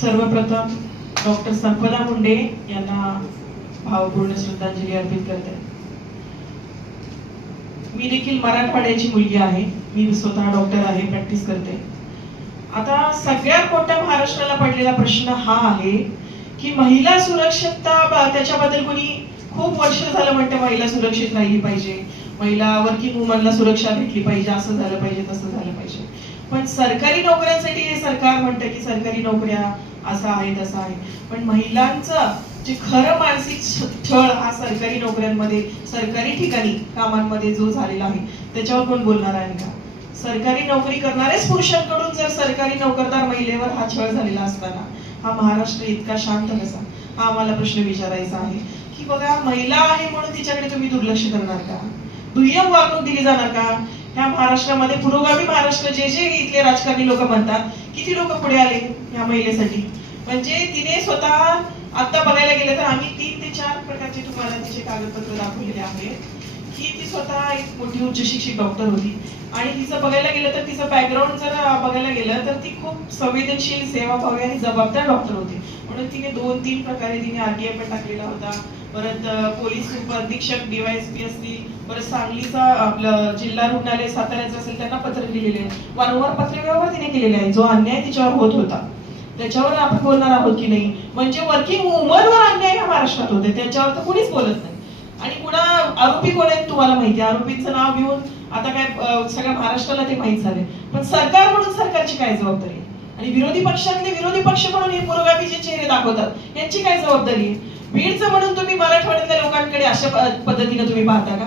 सर्वप्रथम डॉक्टर संपदा मुंडे यांना भावपूर्ण श्रद्धांजली अर्पित करते. मी देखील मराठवाड्याची मुलगी आहे. मी स्वतः डॉक्टर आहे प्रॅक्टिस करते. आता सगळ्यात मोठा महाराष्ट्राला पडलेला प्रश्न हा आहे की महिला सुरक्षितता त्याच्याबद्दल कोणी खूप वर्ष झालं म्हणते महिला सुरक्षित राहिली पाहिजे. महिला वर्किंग वुमनला सुरक्षा भेटली पाहिजे. असं झालं पाहिजे तसं झालं पाहिजे. पण सरकारी नोकऱ्यांसाठी हे सरकार म्हणतं की सरकारी नोकऱ्या असं आहे तसं आहे. पण महिलांचं जे खरं मानसिक छळ हा सरकारी नोकऱ्यांमध्ये सरकारी ठिकाणी कामांमध्ये जो झालेला आहे त्याच्यावर कोण बोलणार आहे का? सरकारी नोकरी करणाऱ्याच पुरुषांकडून जर सरकारी नोकरदार महिलेवर हा छळ झालेला असताना हा महाराष्ट्र इतका शांत कसा? हा आम्हाला प्रश्न विचारायचा आहे. की बघा महिला आहे म्हणून तिच्याकडे तुम्ही दुर्लक्ष करणार का? दुय्यम वागणूक दिली जाणार का? ह्या महाराष्ट्रामध्ये पुरोगामी महाराष्ट्र जे जे इथले राजकारणी लोक म्हणतात किती लोक पुढे आले या महिलेसाठी? म्हणजे तिने स्वतः आता बघायला गेलं तर आम्ही तीन ते चार प्रकारचे तुम्हाला तिचे कागदपत्र दाखवलेले आहेत. की ती स्वतः एक मोठी उच्च शिक्षित डॉक्टर होती. आणि तिचं बघायला गेलं तर तिचं बॅकग्राऊंड जर बघायला गेलं तर ती खूप संवेदनशील सेवाभावी आणि जबाबदार डॉक्टर होती. म्हणून तिने दोन तीन प्रकारे तिने आरटीआय पण टाकलेला होता. परत पोलीस उप अधीक्षक डीवायएसपी असतील परत सांगलीचा आपलं जिल्हा रुग्णालय साताऱ्याचं असेल त्यांना पत्र लिहिलेले आहे वारंवार पत्रव्यवहार तिने केलेले आहे जो अन्याय तिच्यावर होत होता. त्याच्यावर आपण बोलणार आहोत की नाही? म्हणजे वर्किंग वुमनवर अन्याय ह्या महाराष्ट्रात होते त्याच्यावर तर कुणीच बोलत नाही. आणि पुन्हा आरोपी कोण आहेत तुम्हाला माहिती आरोपींचं नाव घेऊन आता काय सगळ्या महाराष्ट्राला ते माहीत झाले पण सरकार म्हणून सरकारची काय जबाबदारी आणि विरोधी पक्षातले विरोधी पक्ष म्हणून हे पुरोगामी जे चेहरे दाखवतात. यांची काय जबाबदारी आहे? बीडचं म्हणून तुम्ही मराठवाड्यातल्या लोकांकडे अशा पद्धतीने तुम्ही पाहता का?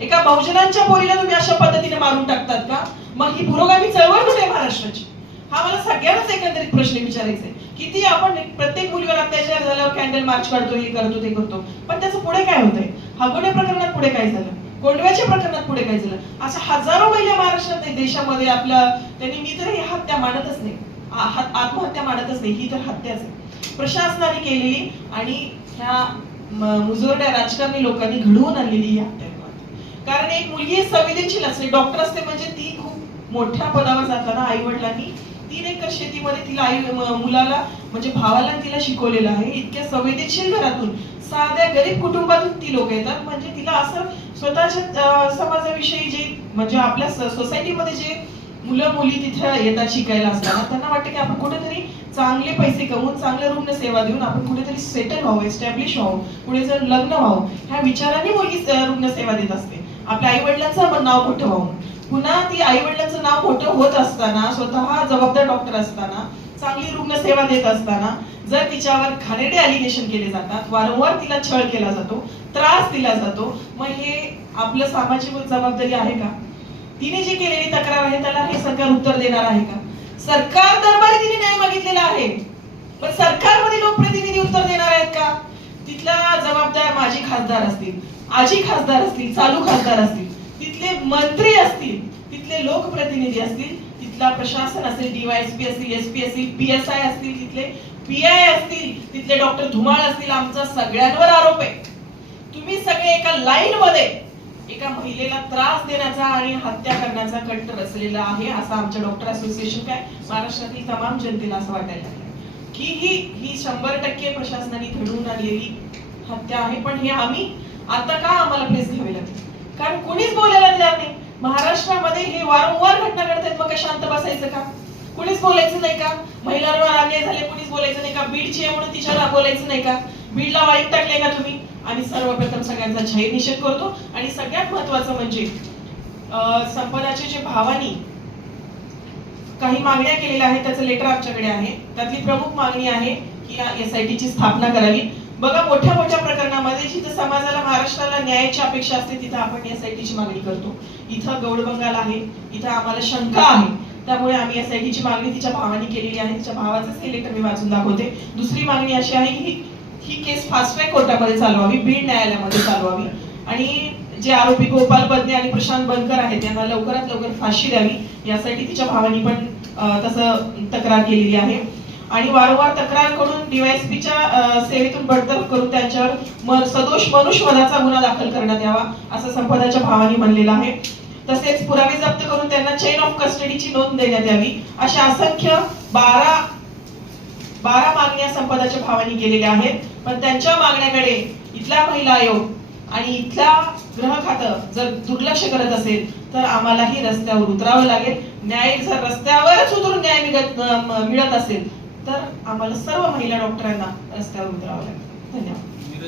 एका बहुजनांच्या पोरीला तुम्ही अशा पद्धतीने मारून टाकतात का? मग ही पुरोगामी चळवळ कुठे आहे महाराष्ट्राची? हा मला सगळ्यांनाच एकंदरीत प्रश्न विचारायचा आहे. किती आपण प्रत्येक मुलीवर अत्याचार झाल्यावर कॅन्डल मार्च काढतो हे करतो ते करतो. पण त्याचं पुढे काय होतंय हगोड्या प्रकरणात पुढे काय झालं? कोंडव्याच्या प्रकरणात पुढे काय झालं? अशा हजारो महिला महाराष्ट्रात देशामध्ये आपल्या त्यांनी मी तर ही हत्या मानतच नाही. आत्महत्या मानतच नाही. ही तर हत्याच आहे. प्रशासनाने केलेली आणि ह्या म- राजकारणी लोकांनी घडवून आणलेली ही आहे कारण एक मुलगी संवेदनशील असते. डॉक्टर असते म्हणजे ती खूप मोठ्या पदावर जाताना आई वडिलांनी तीन एकर शेतीमध्ये तिला आई मुलाला म्हणजे भावाला तिला शिकवलेलं आहे. इतक्या संवेदनशील घरातून साध्या गरीब कुटुंबातून ती लोक येतात. म्हणजे तिला असं स्वतःच्या समाजाविषयी जे म्हणजे आपल्या सोसायटीमध्ये जे मुलं मुली तिथे येतात शिकायला असताना. त्यांना वाटतं की आपण कुठेतरी चांगले पैसे कमवून चांगले रुग्ण सेवा देऊन आपण कुठेतरी सेटल व्हावं एस्टॅब्लिश व्हावं पुढे जर लग्न व्हावं ह्या विचाराने मुलगी रुग्ण सेवा देत असते. आपल्या आई वडिलांचं नाव मोठं व्हावं. पुन्हा ती आई वडिलांचं नाव मोठं होत असताना स्वतः जबाबदार डॉक्टर असताना चांगली रुग्ण सेवा देत असताना जर तिच्यावर घाणेरडे अलिगेशन केले जातात वारंवार तिला छळ केला जातो त्रास दिला जातो मग हे आपलं सामाजिक जबाबदारी आहे का? तिने जी केलेली तक्रार आहे त्याला हे सरकार उत्तर देणार आहे का? सरकार दरबारी तिने न्याय मागितलेला आहे. पण सरकारमध्ये लोकप्रतिनिधी उत्तर देणार आहेत का? तिथला जबाबदार माजी खासदार असतील आजी खासदार असतील चालू खासदार असतील तिथले मंत्री असतील तिथले लोकप्रतिनिधी असतील तिथला प्रशासन असेल डीवायएसपी असतील एसपी असतील पीएसआय असतील तिथले पीआय असतील तिथले डॉक्टर धुमाळ असतील आमचा सगळ्यांवर आरोप आहे. तुम्ही सगळे एका लाईन मध्ये एका महिलेला त्रास देण्याचा आणि हत्या करण्याचा कट रचलेला आहे असं आमच्या डॉक्टर असोसिएशन काय? महाराष्ट्रातील तमाम जनतेला असं वाटायला लागलं की ही ही शंभर टक्के प्रशासनाने घडवून आणलेली हत्या आहे पण हे आम्ही आता का आम्हाला प्रेस घ्यावे लागते कारण कुणीच बोलायला तयार नाही. महाराष्ट्रामध्ये हे वारंवार घटना घडतात मग शांत बसायचं का? कुणीच बोलायचं नाही का? महिलांवर अन्याय झाले कुणीच बोलायचं नाही का? बीडची आहे म्हणून तिच्याला बोलायचं नाही का? बीडला वाईट टाकले का तुम्ही? आम्ही सर्वप्रथम सगळ्यांचा जाहीर निषेध करतो. आणि सगळ्यात महत्वाचं म्हणजे संपदाचे जे भावानी काही मागण्या केलेल्या आहेत त्याचं लेटर आमच्याकडे आहे. त्यातली प्रमुख मागणी आहे की या टी ची स्थापना करावी. बघा मोठ्या मोठ्या प्रकरणामध्ये जिथं समाजाला महाराष्ट्राला न्यायाची अपेक्षा असते तिथं आपण एस आय टी ची मागणी करतो. इथं गौडबंगाल आहे इथं आम्हाला शंका आहे. त्यामुळे आम्ही एस आय टी ची मागणी तिच्या भावाने केलेली आहे. तिच्या भावाचंच हे लेटर मी वाचून दाखवते. दुसरी मागणी अशी आहे की ही- केस फास्ट ट्रॅक कोर्टामध्ये चालवावी बीड न्यायालयामध्ये चालवावी. आणि जे आरोपी गोपाल बदने आणि प्रशांत बनकर आहेत त्यांना लवकरात लवकर फाशी द्यावी. यासाठी तिच्या भावानी पण तसं तक्रार केलेली आहे. आणि वारंवार तक्रार करून डीवायएसपीच्या सेवेतून बडतर्फ करून त्यांच्यावर सदोष मनुष्यवधाचा गुन्हा दाखल करण्यात यावा असं संपदाच्या भावानी म्हणलेलं आहे. तसेच पुरावे जप्त करून त्यांना चेन ऑफ कस्टडीची नोंद देण्यात यावी अशा असंख्य बारा बारा मागण्या संपदाच्या भावानी केलेल्या आहेत. पण त्यांच्या मागण्याकडे इथला महिला आयोग आणि इथला ग्रह खातं जर दुर्लक्ष करत असेल तर आम्हालाही रस्त्यावर उतरावं लागेल. न्याय जर रस्त्यावरच उतरून न्याय मिळत मिळत असेल तर आम्हाला सर्व महिला डॉक्टरांना रस्त्यावर उतरावं लागेल. धन्यवाद.